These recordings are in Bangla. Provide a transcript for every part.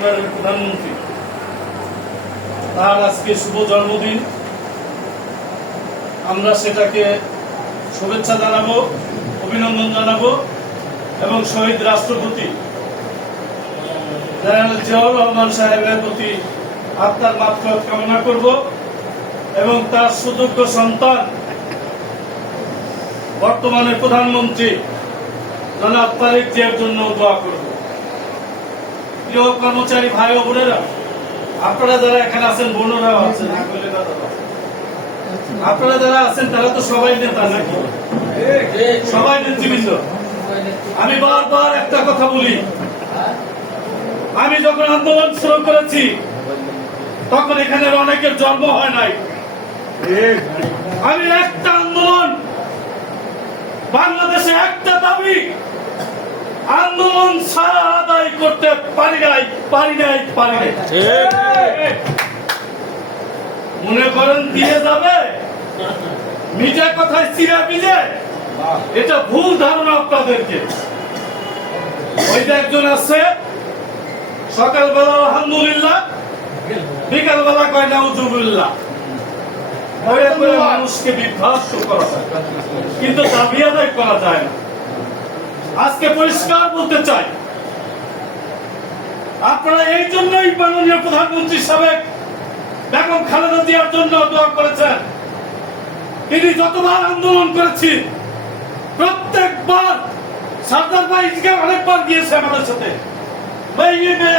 পরিবারের প্রধানমন্ত্রী, তার আজকে শুভ জন্মদিন। আমরা সেটাকে শুভেচ্ছা জানাবো, অভিনন্দন জানাবো এবং শহীদ রাষ্ট্রপতি জেনারেল জিয়াউর রহমান সাহেবের প্রতি আত্মার মাগফিরাত কামনা করব এবং তার সুযোগ্য সন্তান বর্তমানে প্রধানমন্ত্রী জনাব তারেক জিয়ার জন্য দোয়া করব। প্রিয় কর্মচারী ভাই ও বোনেরা, আপনারা যারা এখানে আছেন, বোনেরাও আছেন, আপনারা যারা আছেন তারা তো সবাই নেতা নাকি? সবাই নেতৃবৃন্দ। আমি বারবার একটা কথা বলি, আমি যখন আন্দোলন শুরু করেছি তখন এখানে অনেকের জন্ম হয় নাই। আমি একটা আন্দোলন, বাংলাদেশে একটা দাবি আন্দোলন ছাড়া আদায় করতে পারি নাই। মনে করেন দিয়ে যাবে মিঠা কথায় চিরা বিজে, এটা ভুল ধারণা আপনাদেরকে। ওই যে একজন আছে সকালবেলা আলহামদুলিল্লাহ, বিকালবেলা কয় নাউজুবিল্লাহ, মানুষকে বিভ্রান্ত করা যায় কিন্তু দাবি আদায় করা যায় না। আজকে পরিষ্কার বলতে চাই, আপনারা এই জন্যই মাননীয় প্রধানমন্ত্রী সাবেক বেগম খালেদা জিয়ার জন্য দোয়া করেছেন। তিনি যতবার আন্দোলন করেছি প্রত্যেকবার সরদার ভাই অনেকবার গিয়েছে আমাদের সাথে,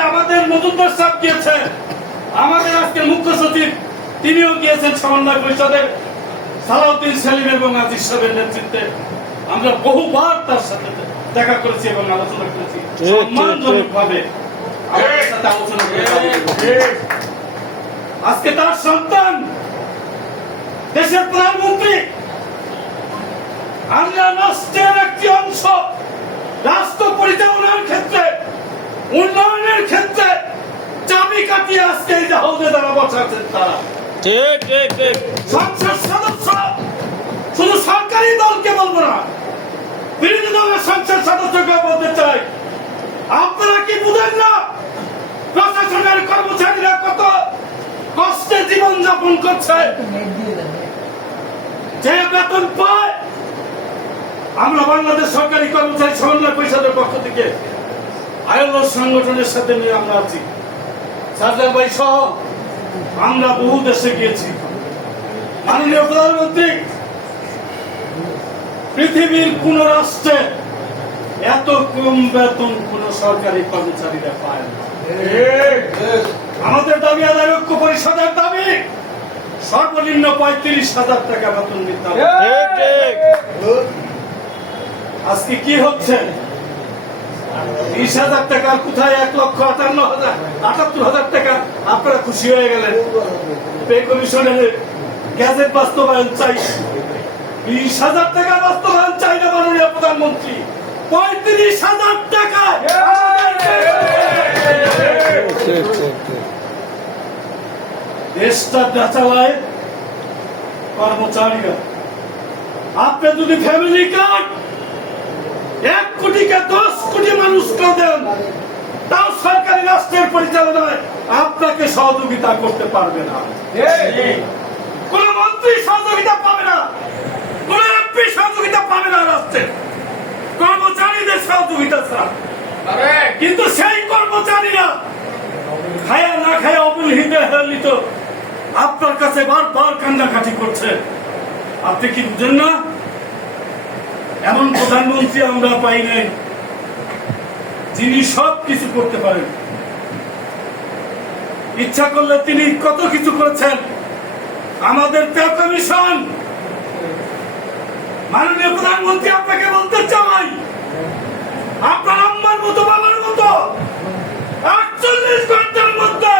আমাদের মজুমদার সাহেব গিয়েছে, আমাদের আজকে মুখ্য সচিব তিনিও গিয়েছেন, সমন্বয় পরিষদের সালাউদ্দিন সেলিম এবং আজিজ সাহেবের নেতৃত্বে আমরা বহুবার তার সাথে দেখা করেছি এবং আলোচনা করেছি, সম্মানজনক ভাবে আমাদের সাথে আলোচনা করেছি। আজকে তার সন্তান দেশের প্রধানমন্ত্রী, আমরা রাষ্ট্রের একটি অংশ, রাষ্ট্র পরিচালনার ক্ষেত্রে, উন্নয়নের ক্ষেত্রে চাবি কাটিয়ে আজকে এই হাউজে যারা বসে আছেন তারা সংসদ সদস্য, শুধু সরকারি দলকে বলবো না, বিরোধী দলের সংসদ সদস্যকে বলতে চাই, আপনারা কি বুঝেন না প্রশাসনের কর্মচারীরা কত কষ্টে জীবন যাপন করছে? যে বেতন পায়, আমরা বাংলাদেশ সরকারি কর্মচারী সমন্বয় পরিষদের পক্ষ থেকে আইএলও সংগঠনের সাথে নিয়ে আমরা আছি, সারদার ভাই সহ আমরা বহু দেশে গিয়েছি। মাননীয় প্রধানমন্ত্রী, পৃথিবীর কোন রাষ্ট্রে এত কম বেতন কোন সরকারি কর্মচারীরা পায় না। আমাদের দাবি আদায় ঐক্য পরিষদের দাবি সর্বনিম্ন 35,000 টাকা বেতন দিতে হবে। আজকে কি হচ্ছে? 30,000 টাকার কোথায় 1,58,000 টাকা আপনারা খুশি হয়ে গেলেন। পে কমিশনের গ্যাজেট বাস্তবায়ন চাই, 20,000 টাকা বাস্তবায়ন চাই না মাননীয় প্রধানমন্ত্রী, 35,000 টাকা। দেশটা চালায় কর্মচারীরা। আপনি যদি ফ্যামিলি কার্ড 1 কোটিকে 10 কোটি মানুষকে দেন, তাও সরকারি রাষ্ট্রের পরিচালনায় আপনাকে সহযোগিতা করতে পারবে না। কোন মন্ত্রী সহযোগিতা পাবে না, কোন এমপি সহযোগিতা পাবে না, রাষ্ট্রের কর্মচারীদের সহযোগিতা ছাড়া। কিন্তু সেই কর্মচারীরা খায়া না খায়া অবহেলিত আপনার কাছে বারবার কান্নাকাটি করছে। আপনি কি বুঝেন না? এমন প্রধানমন্ত্রী আমরা পাই নাই যিনি সব কিছু করতে পারেন। ইচ্ছা করলে তিনি কত কিছু করেছেন। আমাদের পে কমিশন, মাননীয় প্রধানমন্ত্রী আপনাকে বলতে চাই, আপনার আম্মার মতো, বাবার মতো 48 ঘন্টার মধ্যে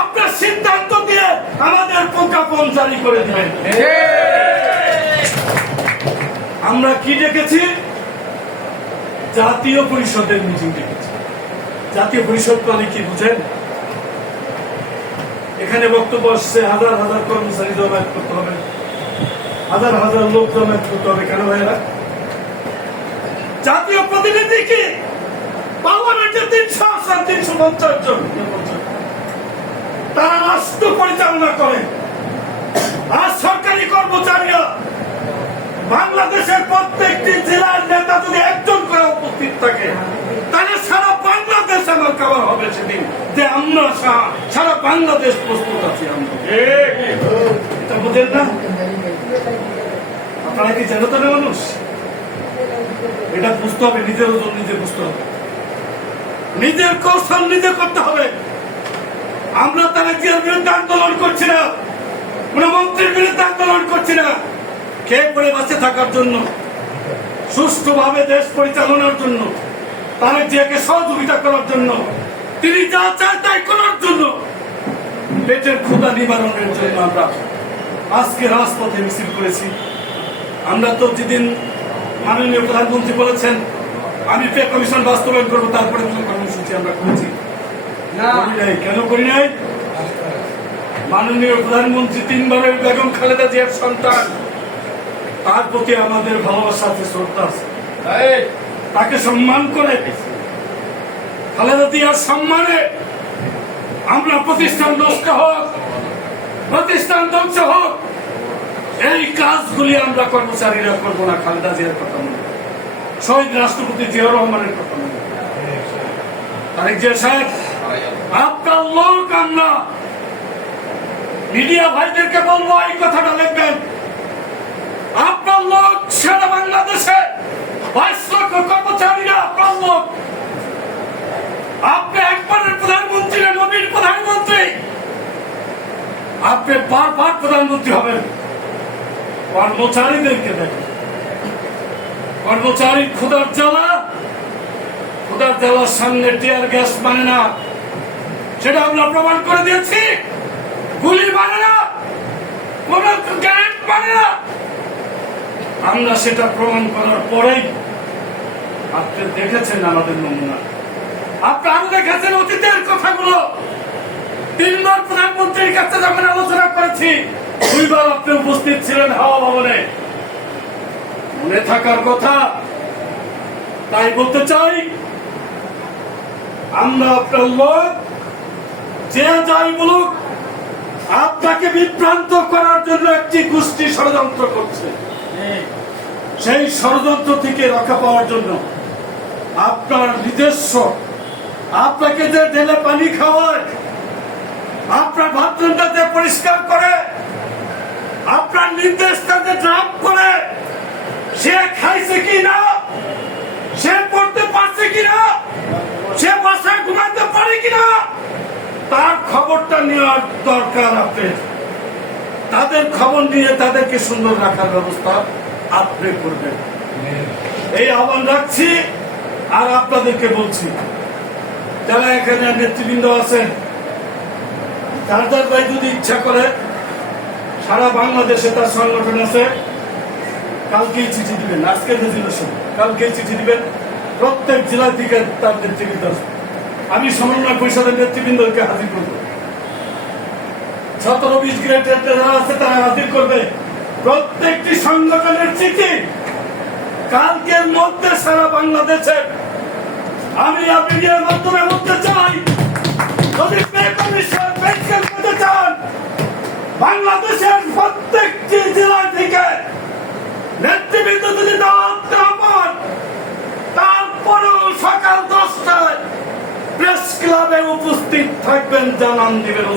আপনার সিদ্ধান্ত দিয়ে আমাদের প্রজ্ঞাপন জারি করে দিবেন। আমরা কি ডেকেছি? জাতীয় পরিষদের মিটিং ডেকেছি। জাতীয় পরিষদ মানে কি বুঝেন? এখানে বক্তব্য আসছে, হাজার হাজার কর্মচারী জমায়েত করতে হবে, হাজার হাজার লোক জমায়েত করতে হবে। কেন ভাইরা? জাতীয় প্রতিনিধি কি পার্লামেন্টে 300 আসন, 350 জন, তারা রাষ্ট্র পরিচালনা করে। আর সরকারি কর্মচারীরা বাংলাদেশের প্রত্যেকটি জেলার নেতা যদি একজন করে উপস্থিত থাকে, তাহলে সারা বাংলাদেশ আমার খাবার হবে সেদিন, যে আমরা সারা বাংলাদেশ প্রস্তুত আছি। আমরা এটা বুঝেন না? আপনারা কি জনতার মানুষ? এটা বুঝতে হবে, নিজের ওজন নিজে বুঝতে হবে, নিজের কৌশল নিজে করতে হবে। আমরা তারা জিয়ার বিরুদ্ধে আন্দোলন করছি না, কোন মন্ত্রীর বিরুদ্ধে আন্দোলন করছি না। কে করে বাঁচে থাকার জন্য, সুষ্ঠুভাবে দেশ পরিচালনার জন্য, তারেক জিয়াকে সহযোগিতা করার জন্য, তিনি যা চায় তাই করার জন্য, পেটের ক্ষুধা নিবারণের জন্য আমরা আজকে রাজপথে মিছিল করেছি। আমরা তো যেদিন মাননীয় প্রধানমন্ত্রী বলেছেন আমি পে কমিশন বাস্তবায়ন করবো, তারপরে কর্মসূচি আমরা করেছি। কেন করি নাই? মাননীয় প্রধানমন্ত্রী 3 বারের বেগম খালেদা জিয়ার সন্তান, তার প্রতি আমাদের ভালোবাসা আছে, শ্রদ্ধা আছে। তাকে সম্মান করে, খালেদা জিয়ার সম্মানে আমরা প্রতিষ্ঠান নষ্ট হোক, প্রতিষ্ঠান ধ্বংস হোক, এই কাজগুলি আমরা কর্মচারীরা করবো না। খালেদা জিয়ার কথা মনে, শহীদ রাষ্ট্রপতি জিয়াউর রহমানের কথা মনে। তারেক জিয়া সাহেব, আপনার লোক, আমরা মিডিয়া ভাইদেরকে বলবো এই কথাটা লিখবেন। আপনার লোক সারা বাংলাদেশে 22 লক্ষ কর্মচারীরা আপনার লোক। আপনি একবারের প্রধানমন্ত্রী না, নবীন প্রধানমন্ত্রী। আপনি বারবার প্রধানমন্ত্রী হবেন। কর্মচারীদেরকে দেখেন, কর্মচারী ক্ষুধার জ্বালার সামনে টিয়ার গ্যাস মানে না, সেটা আমরা প্রমাণ করে দিয়েছি। গুলি মানে না, কোন গ্যারেন্ট মানে না, আমরা সেটা প্রমাণ করার পরেই আপনি দেখেছেন আমাদের নমুনা। আপনারা দেখেছেন অতীতের কথাগুলো। 3 বার প্রধানমন্ত্রীর কাছে যখন আলোচনা করেছি, 2 বার আপনি উপস্থিত ছিলেন হাওয়া ভবনে, মনে থাকার কথা। তাই বলতে চাই, আমরা আপনার লোক, যে যাই বলুক, আপনাকে বিভ্রান্ত করার জন্য একটি গোষ্ঠী ষড়যন্ত্র করছে। সেই ষড়যন্ত্র থেকে রক্ষা পাওয়ার জন্য আপনার নিজস্ব, আপনাকে যে ঢেলে পানি খাওয়ায়, আপনার বাথরুমটাতে পরিষ্কার করে, আপনার নির্দেশটাতে ড্রাফট করে, সে খাইছে কিনা, সে পড়তে পারছে কিনা, সে বাসায় ঘুমাতে পারে কিনা, তার খবরটা নেওয়ার দরকার। আপনি তাদের খবর নিয়ে তাদেরকে সুন্দর রাখার ব্যবস্থা আপনি করবেন, এই আহ্বান রাখছি। আর আপনাদেরকে বলছি, যারা এখানে নেতৃবৃন্দ আছেন, যার ভাই যদি ইচ্ছা করে, সারা বাংলাদেশে তার সংগঠন আছে, কালকেই চিঠি দিবেন, আজকের রেজুলেশন কালকেই চিঠি দিবেন। প্রত্যেক জেলা থেকে তার নেতৃবৃন্দ আছে, আমি সমন্বয় পরিষদের নেতৃবৃন্দকে হাজির করবো। 17-20 গ্রেডের যারা আছে তারা হাজির করবে। প্রত্যেকটি সংগঠনের চিঠি কালকের মধ্যে সারা বাংলাদেশে আমি মিডিয়ার মাধ্যমে বলতে চাই, যদি পে কমিশন পেনশন পেতে চান, বাংলাদেশের প্রত্যেকটি জেলা থেকে নেতৃবৃন্দ যদি দাওয়াত না পান, তারপরেও সকাল 10টায় প্রেস ক্লাবে উপস্থিত থাকবেন, জানান দিবেন।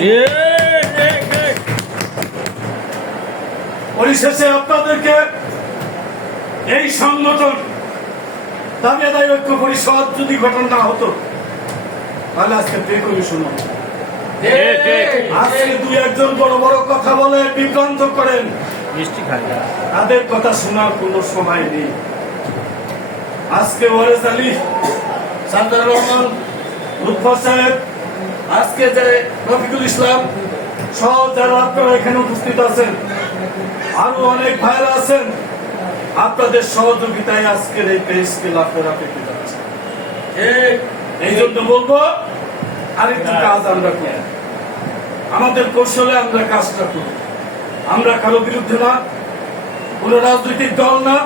পরিশেষে আপনাদেরকে এই সংগঠন দাবি আদায় ঐক্য পরিষদ যদি গঠন না হতো, তাহলে আজকে পে কমিশন হতো। আজকে 2-1 বড় বড় কথা বলে বিভ্রান্ত করেন, তাদের কথা শোনার কোন সময় নেই। আজকে ওয়ারেস আলী, সাদ্দার রহমান, লুৎফর সাহেব, আজকে যে রফিকুল ইসলাম সহ যারা আপনারা এখানে উপস্থিত আছেন, আরো অনেক ভাইরা আছেন, আপনাদের সহযোগিতায় আজকের এই প্রেসকেল আপনারা পেতে যাচ্ছেন। এই জন্য বলবো, আরেকটু কাজ আমরা করি, আমাদের কৌশলে আমরা কাজটা করি। আমরা কারো বিরুদ্ধে না, কোন রাজনৈতিক দল না,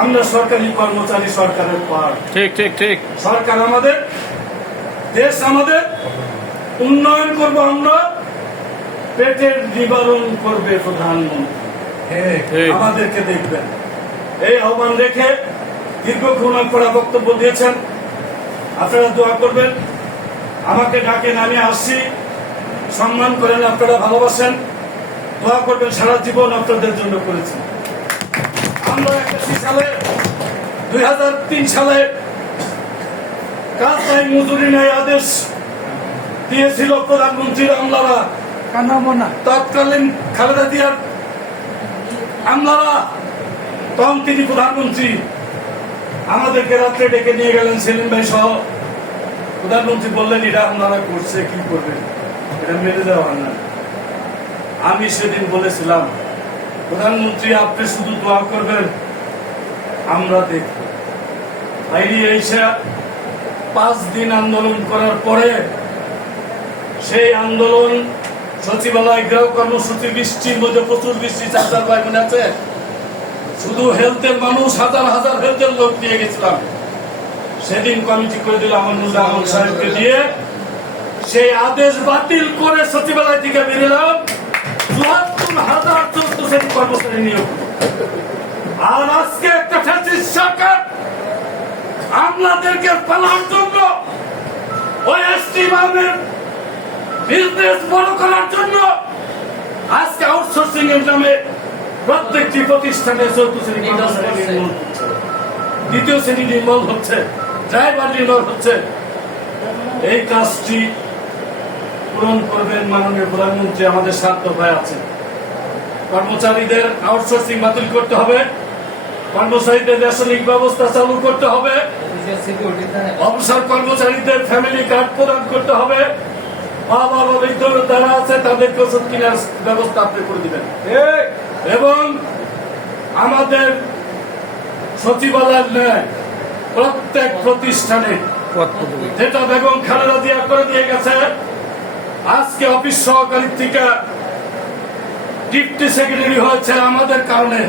আমরা সরকারি কর্মচারী, সরকারের পার। ঠিক ঠিক ঠিক। সরকার আমাদের, দেশ আমাদের, উন্নয়ন করব আমরা, পেটের নিবারণ করবে প্রধানমন্ত্রী। আমাদেরকে দেখবেন। এই আহ্বান রেখে দীর্ঘক্ষণ করা বক্তব্য দিয়েছেন, আপনারা দোয়া করবেন। আমাকে ডাকেন, আমি আসছি, সম্মান করেন, আপনারা ভালোবাসেন, দোয়া করবেন। সারা জীবন আপনাদের জন্য করেছি। আমরা 81 সালে 2003 সালে কাজ নাই মজুরি নেই আদেশ দিয়েছিল প্রধানমন্ত্রীর আমলারা, তৎকালীন খালেদা জিয়ার আমলারা। তখন তিনি প্রধানমন্ত্রী, আমাদেরকে রাত্রে ডেকে নিয়ে গেলেন সেলিম ভাই সহ। প্রধানমন্ত্রী বললেন, এটা আপনারা করছে, কি করবেন, এটা মেনে দেওয়ার না। আমি সেদিন বলেছিলাম, প্রধানমন্ত্রী আপনি শুধু দোয়া করবেন, আমরা দেখব। বাইরে এসে 5 দিন আন্দোলন করার পরে সেই আন্দোলন সচিবালয় গৃহ কর্মসূচি, বৃষ্টির মধ্যে প্রচুর বৃষ্টি, 4 ভাই মনে আছে, শুধু হেলথের মানুষ, হাজার হাজার হেলথের লোক নিয়ে গেছিলাম। সেদিন কমিটি করে দিল আমানুল আহমদ সাহেবকে দিয়ে, সেই আদেশ বাতিল করে সচিবালয় থেকে বেরোলাম। 74,000 শ্রেণী কর্মচারী নিয়োগ। আর আজকে একটা ফ্যাসিস্ট সরকার আমলাদেরকে পালার জন্য, ওই এসটি মামের বিজনেস বড় করার জন্য আজকে আউটসোর্সিং এর নামে প্রত্যেকটি প্রতিষ্ঠানে 14 শ্রেণী কর্মচারী নির্মূল হচ্ছে, 2য় শ্রেণী নির্মূল হচ্ছে, ড্রাইভার নির্মূল হচ্ছে। এই কাজটি পূরণ করবেন মাননীয় প্রধানমন্ত্রী, আমাদের সাধ্য হয়ে আছে। কর্মচারীদের আউটসোর্সিং বাতিল করতে হবে, কর্মচারীদের রেশনিং ব্যবস্থা চালু করতে হবে, অবসর কর্মচারীদের ফ্যামিলি কার্ড প্রদান করতে হবে, বাবা বৃদ্ধ যারা আছে তাদেরকে ওষুধ কেনার ব্যবস্থা আপনি করে দিবেন। এবং আমাদের সচিবালয়ের ন্যায় প্রত্যেক প্রতিষ্ঠানে, যেটা বেগম খালেদা জিয়া করে দিয়ে গেছে, আজকে অফিস সহকারী থেকে ডিপটি সেক্রেটারি হয়েছে আমাদের কারণে।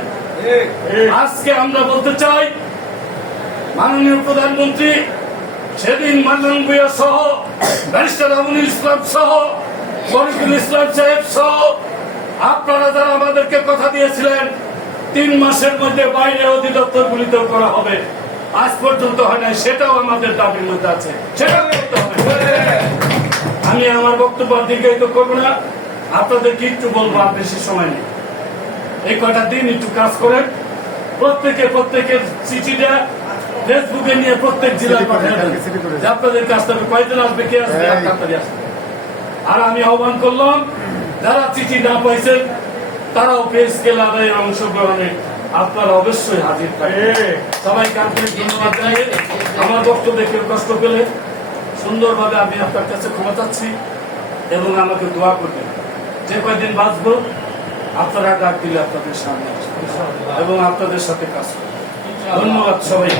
আজকে আমরা বলতে চাই, মাননীয় প্রধানমন্ত্রী সেদিন মান্নান ভূঁইয়া সহ, ব্যারিস্টার আমিনুল ইসলাম সহ, শরীফুল ইসলাম সাহেব সহ আপনারা যারা আমাদেরকে কথা দিয়েছিলেন 3 মাসের মধ্যে বাইরে অধিদপ্তর গুলিতে করা হবে, আজ পর্যন্ত হয় নাই, সেটাও আমাদের দাবির মধ্যে আছে, সেটাও করতে হবে। আমি আমার বক্তব্য দীর্ঘায়িত করবো না, আপনাদেরকে একটু বলবো, আর বেশি সময় নেই। এই কয়টা দিন একটু কাজ করেন, প্রত্যেকের চিঠিটা ফেসবুকে নিয়ে প্রত্যেক জেলায় পাঠিয়ে দেন, আপনাদের কাছ থেকে কয়জন আসবে, কে আসবে, তাড়াতাড়ি আসবে। আর আমি আহ্বান করলাম, যারা চিঠি না পাইছেন তারাও পে স্কেল আদায়ের অংশগ্রহণে আপনারা অবশ্যই হাজির থাকবেন। সবাইকে আন্তরিক ধন্যবাদ জানিয়ে আমার বক্তব্য দেখে কষ্ট পেলে সুন্দরভাবে আমি আপনার কাছে ক্ষমা চাচ্ছি, এবং আমাকে দোয়া করবেন। যে কয়দিন বাঁচবো আপনারা ডাক দিলে আপনাদের সামনে আসবো এবং আপনাদের সাথে কাজ করবো। ধন্যবাদ সবাই।